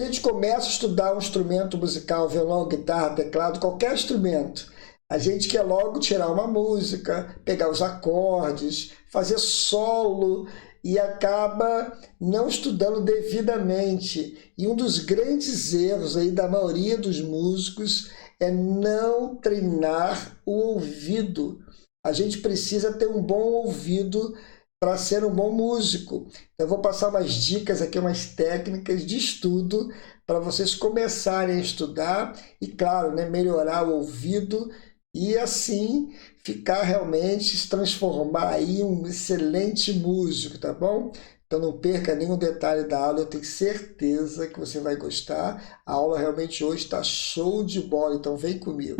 gente começa a estudar um instrumento musical, violão, guitarra, teclado, qualquer instrumento, a gente quer logo tirar uma música, pegar os acordes, fazer solo e acaba não estudando devidamente. E um dos grandes erros aí da maioria dos músicos é não treinar o ouvido. A gente precisa ter um bom ouvido para ser um bom músico. Eu vou passar umas dicas aqui, umas técnicas de estudo para vocês começarem a estudar e, claro, né, melhorar o ouvido e assim ficar realmente, se transformar aí em um excelente músico, tá bom? Então não perca nenhum detalhe da aula, eu tenho certeza que você vai gostar. A aula realmente hoje está show de bola, então vem comigo.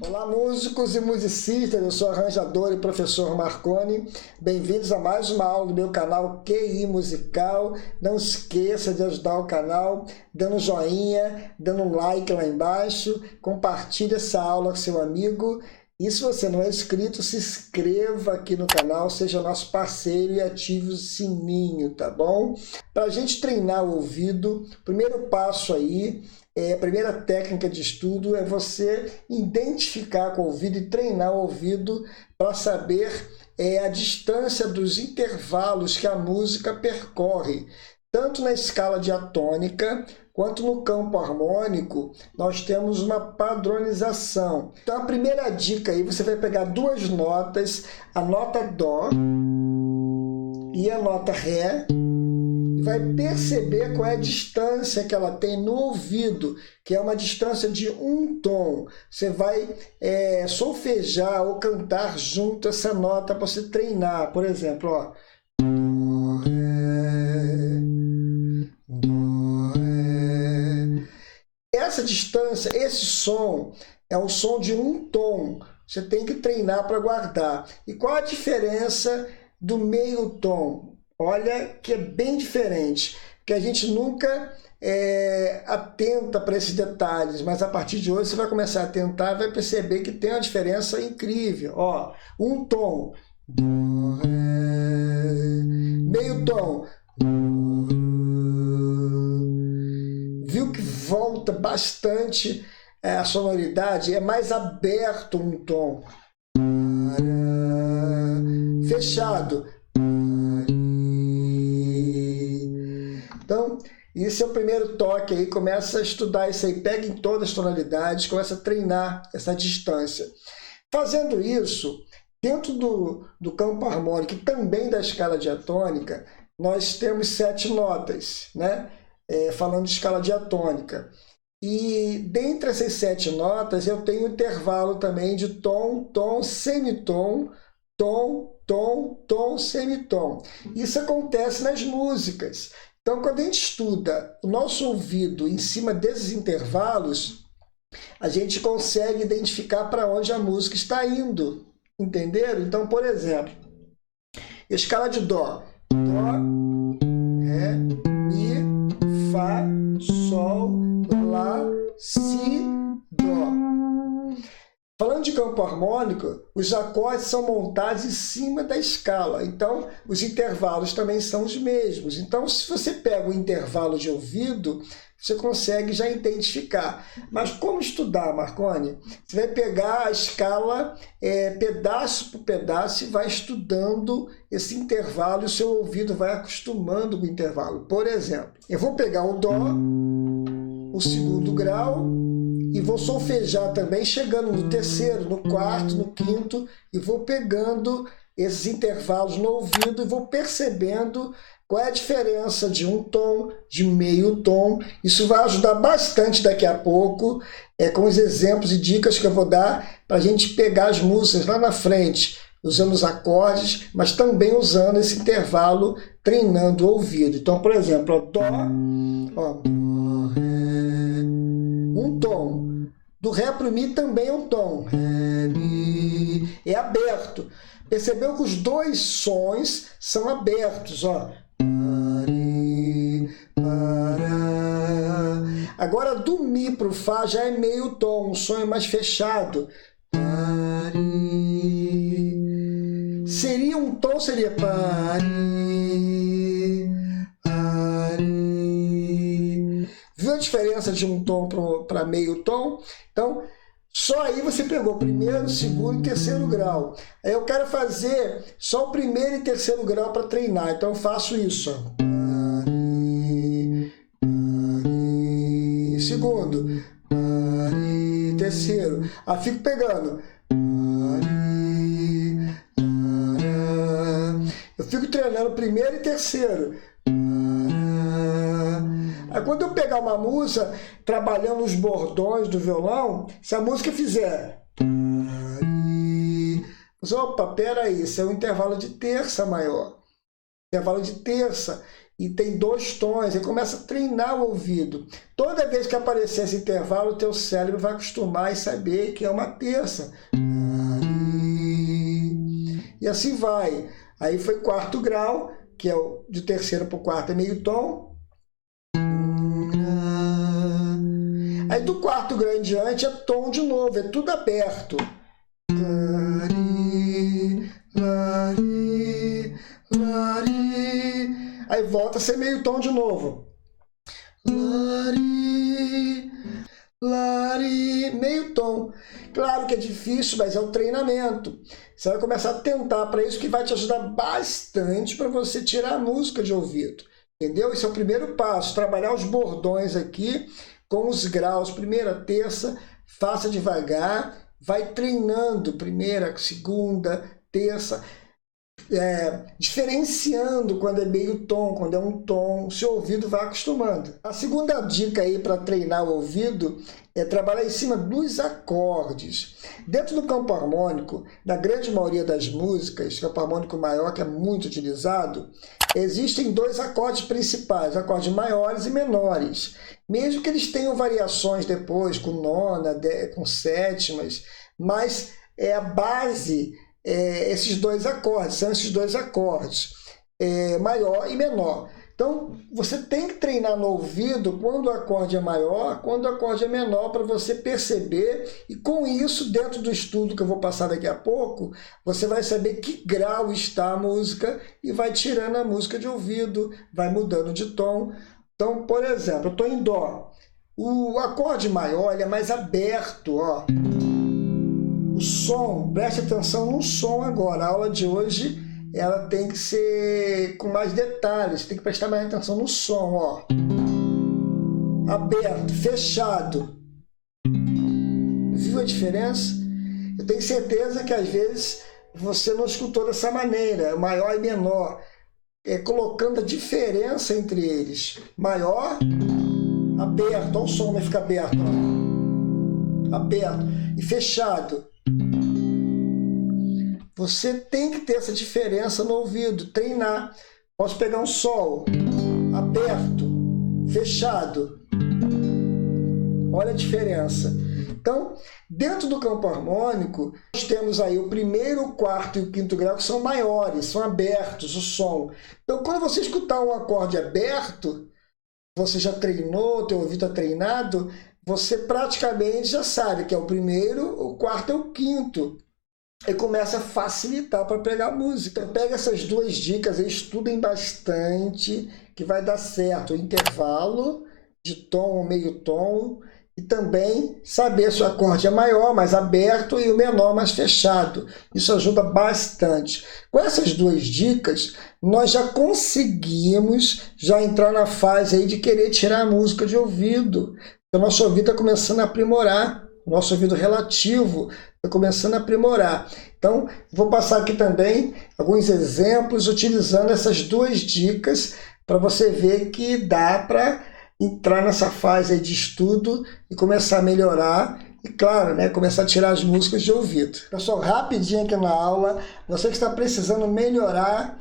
Olá, músicos e musicistas, eu sou arranjador e professor Marconi. Bem-vindos a mais uma aula do meu canal QI Musical. Não esqueça de ajudar o canal dando um joinha, dando um like lá embaixo. Compartilhe essa aula com seu amigo. E se você não é inscrito, se inscreva aqui no canal, seja nosso parceiro e ative o sininho, tá bom? Para a gente treinar o ouvido, o primeiro passo aí, a primeira técnica de estudo é você identificar com o ouvido e treinar o ouvido para saber a distância dos intervalos que a música percorre. Tanto na escala diatônica quanto no campo harmônico, nós temos uma padronização. Então a primeira dica aí, você vai pegar duas notas, a nota Dó e a nota Ré, e vai perceber qual é a distância que ela tem no ouvido, que é uma distância de um tom. Você vai solfejar ou cantar junto essa nota para você treinar. Por exemplo, ó. Dó, Ré, Dó, Ré. Essa distância, esse som, é um som de um tom. Você tem que treinar para guardar. E qual a diferença do meio tom? Olha que é bem diferente, porque a gente nunca atenta para esses detalhes, mas a partir de hoje você vai começar a atentar e vai perceber que tem uma diferença incrível. Ó, um tom, Dó, Ré, meio tom, Dó. Viu que volta bastante a sonoridade? É mais aberto um tom. Fechado. Então, esse é o primeiro toque aí, começa a estudar isso aí, pega em todas as tonalidades, começa a treinar essa distância. Fazendo isso, dentro do campo harmônico e também da escala diatônica, nós temos 7 notas, né? Falando de escala diatônica. E dentre essas 7 notas, eu tenho um intervalo também de tom, tom, semitom, tom, tom, tom, semitom. Isso acontece nas músicas. Então, quando a gente estuda o nosso ouvido em cima desses intervalos, a gente consegue identificar para onde a música está indo, entenderam? Então, por exemplo, escala de Dó. Dó, Ré, Mi, Fá, Sol, Lá, Si, Dó. Falando de campo harmônico, os acordes são montados em cima da escala, então os intervalos também são os mesmos. Então, se você pega o intervalo de ouvido, você consegue já identificar. Mas como estudar, Marconi? Você vai pegar a escala pedaço por pedaço e vai estudando esse intervalo e o seu ouvido vai acostumando com o intervalo. Por exemplo, eu vou pegar o Dó, o segundo grau, e vou solfejar também, chegando no terceiro, no quarto, no quinto, e vou pegando esses intervalos no ouvido e vou percebendo qual é a diferença de um tom, de meio tom. Isso vai ajudar bastante daqui a pouco, com os exemplos e dicas que eu vou dar para a gente pegar as músicas lá na frente, usando os acordes, mas também usando esse intervalo, treinando o ouvido. Então, por exemplo, ó, Dó, ó, Dó, Ré, um tom. Do Ré para o Mi também é um tom. Ré, Mi, é aberto. Percebeu que os dois sons são abertos, ó. Pari, pará. Agora, do Mi para o Fá já é meio tom, um som é mais fechado. Pari. Seria um tom, seria pari, pari. a diferença de um tom para meio tom? Então, só aí você pegou primeiro, segundo e terceiro grau. Aí eu quero fazer só o primeiro e terceiro grau para treinar. Então eu faço isso. Ó. Segundo. Terceiro. Aí fico pegando. Eu fico treinando primeiro e terceiro. Aí quando eu pegar uma música, trabalhando os bordões do violão, se a música fizer... Opa, peraí, isso é um intervalo de terça maior. Intervalo de terça. E tem 2 tons, aí começa a treinar o ouvido. Toda vez que aparecer esse intervalo, o teu cérebro vai acostumar e saber que é uma terça. E assim vai. Aí foi quarto grau, que é o de terceiro para o quarto é meio tom. Aí do quarto grau em diante é tom de novo, é tudo aberto. Aí volta a ser meio tom de novo. Meio tom. Claro que é difícil, mas é um treinamento. Você vai começar a tentar para isso, que vai te ajudar bastante para você tirar a música de ouvido. Entendeu? Esse é o primeiro passo. Trabalhar os bordões aqui com os graus. Primeira, terça, faça devagar. Vai treinando primeira, segunda, terça. Diferenciando quando é meio tom, quando é um tom, o seu ouvido vai acostumando. A segunda dica aí para treinar o ouvido é trabalhar em cima dos acordes. Dentro do campo harmônico, na grande maioria das músicas, campo harmônico maior, que é muito utilizado, existem 2 acordes principais, acordes maiores e menores. Mesmo que eles tenham variações depois, com nona, com sétimas, mas é a base... esses 2 acordes, são esses 2 acordes, maior e menor. Então, você tem que treinar no ouvido quando o acorde é maior, quando o acorde é menor, para você perceber, e com isso, dentro do estudo que eu vou passar daqui a pouco, você vai saber que grau está a música e vai tirando a música de ouvido, vai mudando de tom. Então, por exemplo, eu estou em Dó. O acorde maior ele é mais aberto, ó. O som, preste atenção no som agora. A aula de hoje ela tem que ser com mais detalhes, tem que prestar mais atenção no som, ó. Aberto, fechado. Viu a diferença? Eu tenho certeza que às vezes você não escutou dessa maneira, maior e menor, colocando a diferença entre eles. Maior, aberto, olha o som vai ficar aberto, ó. Aberto e fechado. Você tem que ter essa diferença no ouvido, treinar. Posso pegar um sol aberto, fechado. Olha a diferença. Então, dentro do campo harmônico, nós temos aí o primeiro, o quarto e o quinto grau que são maiores, são abertos, o som. Então, quando você escutar um acorde aberto, você já treinou, teu ouvido está treinado, você praticamente já sabe que é o primeiro, o quarto é o quinto. E começa a facilitar para pegar música. Pega essas 2 dicas aí, estudem bastante, que vai dar certo. O intervalo de tom ou meio tom, e também saber se o acorde é maior, mais aberto, e o menor, mais fechado. Isso ajuda bastante. Com essas 2 dicas, nós já conseguimos entrar na fase aí de querer tirar a música de ouvido. O nosso ouvido está começando a aprimorar, o nosso ouvido relativo está começando a aprimorar. Então, vou passar aqui também alguns exemplos utilizando essas 2 dicas para você ver que dá para entrar nessa fase aí de estudo e começar a melhorar e, claro, né, começar a tirar as músicas de ouvido. Pessoal, rapidinho aqui na aula, você que está precisando melhorar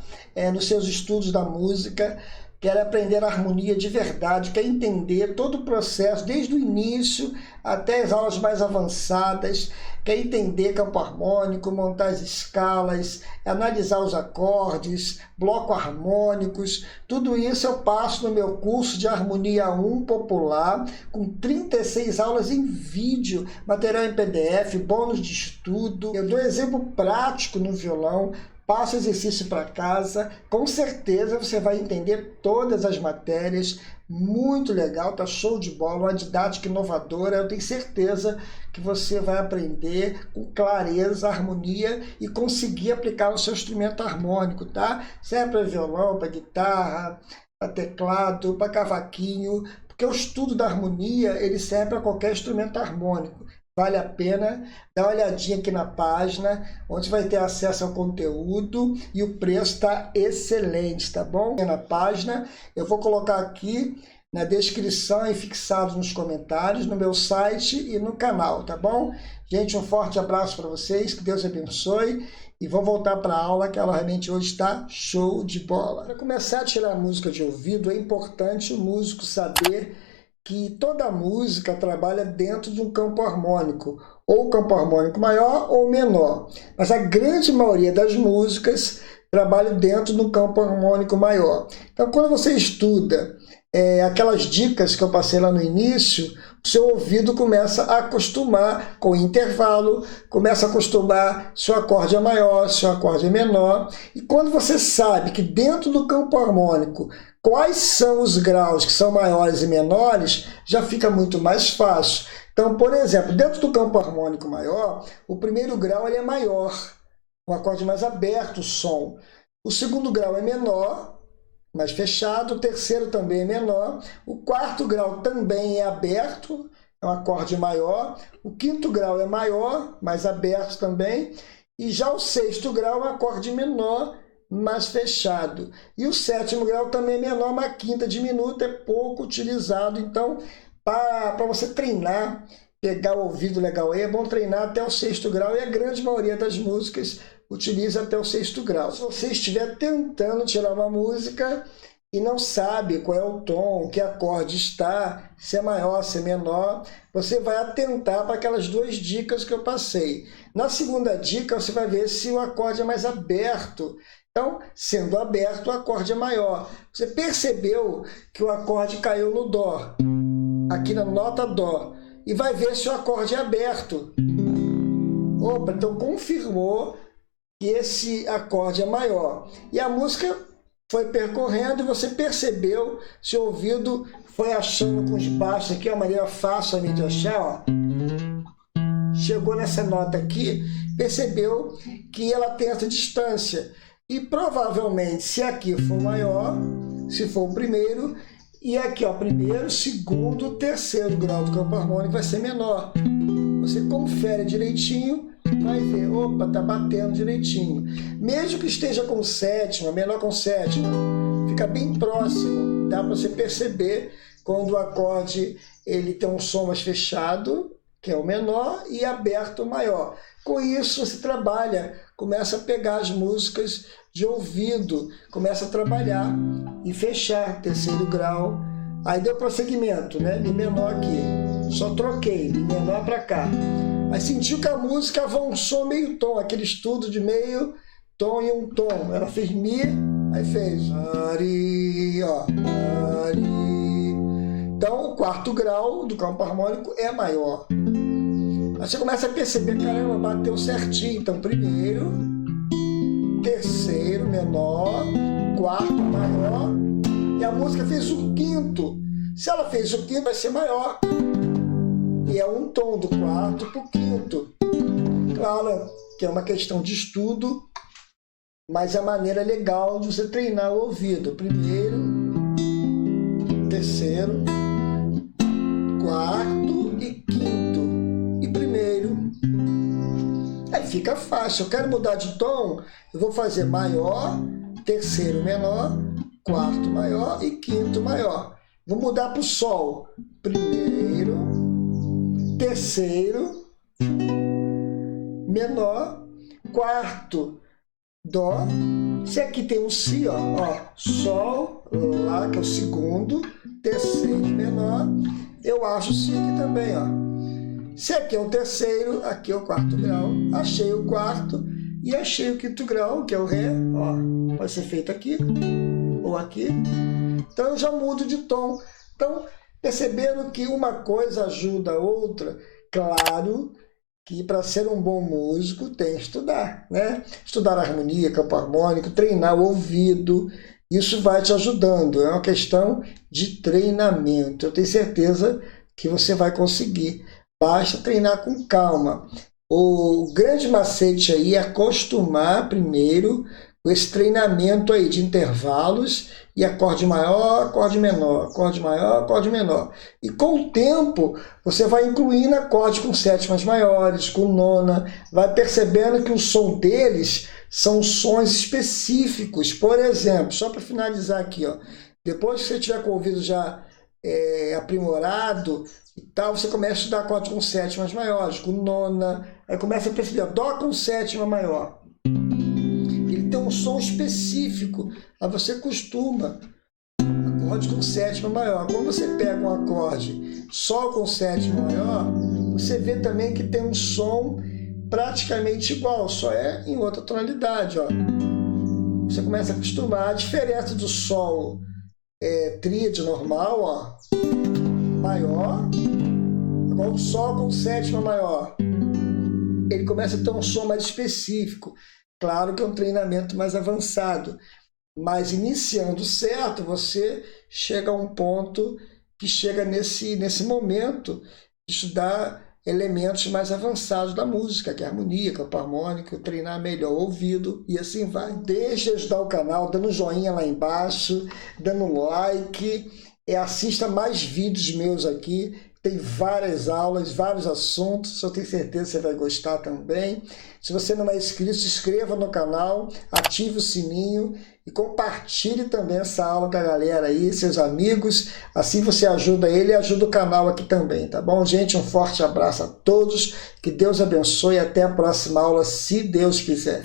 nos seus estudos da música, quer aprender a harmonia de verdade, quer entender todo o processo, desde o início até as aulas mais avançadas, quer entender campo harmônico, montar as escalas, analisar os acordes, blocos harmônicos, tudo isso eu passo no meu curso de Harmonia 1 Popular, com 36 aulas em vídeo, material em PDF, bônus de estudo. Eu dou exemplo prático no violão, passo exercício para casa, com certeza você vai entender todas as matérias, muito legal, tá show de bola, uma didática inovadora, eu tenho certeza que você vai aprender com clareza, harmonia e conseguir aplicar no seu instrumento harmônico, tá? Serve para violão, para guitarra, para teclado, para cavaquinho, porque o estudo da harmonia, ele serve para qualquer instrumento harmônico. Vale a pena dar uma olhadinha aqui na página, onde vai ter acesso ao conteúdo e o preço está excelente, tá bom? Na página, eu vou colocar aqui na descrição e fixado nos comentários, no meu site e no canal, tá bom? Gente, um forte abraço para vocês, que Deus abençoe e vamos voltar para a aula, que ela realmente hoje está show de bola. Para começar a tirar a música de ouvido, é importante o músico saber que toda música trabalha dentro de um campo harmônico, ou campo harmônico maior ou menor. Mas a grande maioria das músicas trabalha dentro de um campo harmônico maior. Então, quando você estuda aquelas dicas que eu passei lá no início, o seu ouvido começa a acostumar com o intervalo, começa a acostumar se o acorde é maior, se o acorde é menor. E quando você sabe que dentro do campo harmônico quais são os graus que são maiores e menores, já fica muito mais fácil. Então, por exemplo, dentro do campo harmônico maior, o primeiro grau ele é maior, um acorde mais aberto o som. O segundo grau é menor, mais fechado. O terceiro também é menor. O quarto grau também é aberto, é um acorde maior. O quinto grau é maior, mais aberto também. E já o sexto grau é um acorde menor, mais fechado. E o sétimo grau também é menor, mas a quinta diminuta é pouco utilizado. Então, para você treinar, pegar o ouvido legal aí, é bom treinar até o sexto grau, e a grande maioria das músicas utiliza até o sexto grau. Se você estiver tentando tirar uma música e não sabe qual é o tom, que acorde está, se é maior, se é menor, você vai atentar para aquelas duas dicas que eu passei. Na segunda dica, você vai ver se o acorde é mais aberto. Então, sendo aberto, o acorde é maior. Você percebeu que o acorde caiu no Dó, aqui na nota Dó, e vai ver se o acorde é aberto. Opa, então confirmou que esse acorde é maior. E a música foi percorrendo e você percebeu, seu ouvido foi achando com os baixos aqui, a maneira fácil de achar, ó. Chegou nessa nota aqui, percebeu que ela tem essa distância. E provavelmente, se aqui for maior, se for o primeiro, e aqui, ó, primeiro, segundo, terceiro grau do campo harmônico vai ser menor. Você confere direitinho, vai ver, opa, tá batendo direitinho. Mesmo que esteja com sétima, menor com sétima, fica bem próximo, dá para você perceber quando o acorde ele tem um som mais fechado, que é o menor, e aberto o maior. Com isso, você trabalha, começa a pegar as músicas de ouvido, começa a trabalhar e fechar terceiro grau. Aí deu prosseguimento, né? Mi menor aqui. Só troquei, Mi menor para cá. Aí sentiu que a música avançou meio tom, aquele estudo de meio tom e um tom. Ela fez Mi, aí fez Ari, ó, Ari. Então, o quarto grau do campo harmônico é maior. Aí você começa a perceber, caramba, bateu certinho. Então, primeiro, terceiro menor, quarto maior, e a música fez o quinto. Se ela fez o quinto, vai ser maior. E é um tom do quarto para o quinto. Claro que é uma questão de estudo, mas é a maneira legal de você treinar o ouvido. Primeiro, terceiro, quarto e quinto. E primeiro. Aí fica fácil. Eu quero mudar de tom, eu vou fazer maior, terceiro menor, quarto maior e quinto maior. Vou mudar para o Sol. Primeiro, terceiro, menor, quarto, Dó. Se aqui tem um Si, ó, Sol, Lá, que é o segundo, terceiro menor, eu acho o Si aqui também, ó. Se aqui é o terceiro, aqui é o quarto grau. Achei o quarto e achei o quinto grau, que é o Ré. Ó, pode ser feito aqui ou aqui. Então eu já mudo de tom. Então, perceberam que uma coisa ajuda a outra? Claro que para ser um bom músico tem que estudar, né? Estudar harmonia, campo harmônico, treinar o ouvido, isso vai te ajudando. É uma questão de treinamento. Eu tenho certeza que você vai conseguir. Basta treinar com calma. O grande macete aí é acostumar primeiro com esse treinamento aí de intervalos e acorde maior, acorde menor, acorde maior, acorde menor. E com o tempo, você vai incluindo acorde com sétimas maiores, com nona, vai percebendo que o som deles são sons específicos. Por exemplo, só para finalizar aqui, ó, depois que você tiver com o ouvido já aprimorado e tal, você começa a estudar acorde com sétimas maiores, com nona, aí começa a perceber, ó, dó com sétima maior. Ele tem um som específico, aí você costuma acorde com sétima maior. Quando você pega um acorde sol com sétima maior, você vê também que tem um som praticamente igual, só é em outra tonalidade, ó. Você começa a acostumar. A diferença do sol tríade normal, ó, maior, agora o sol com sétima maior, ele começa a ter um som mais específico. Claro que é um treinamento mais avançado, mas iniciando certo, você chega a um ponto que chega nesse momento de estudar elementos mais avançados da música, que é harmonia, campo harmônico, treinar melhor o ouvido e assim vai. Deixa eu ajudar o canal, dando um joinha lá embaixo, dando um like, assista mais vídeos meus aqui, tem várias aulas, vários assuntos, eu tenho certeza que você vai gostar também. Se você não é inscrito, se inscreva no canal, ative o sininho e compartilhe também essa aula com a galera aí, seus amigos. Assim você ajuda ele e ajuda o canal aqui também, tá bom, gente? Um forte abraço a todos, que Deus abençoe e até a próxima aula, se Deus quiser.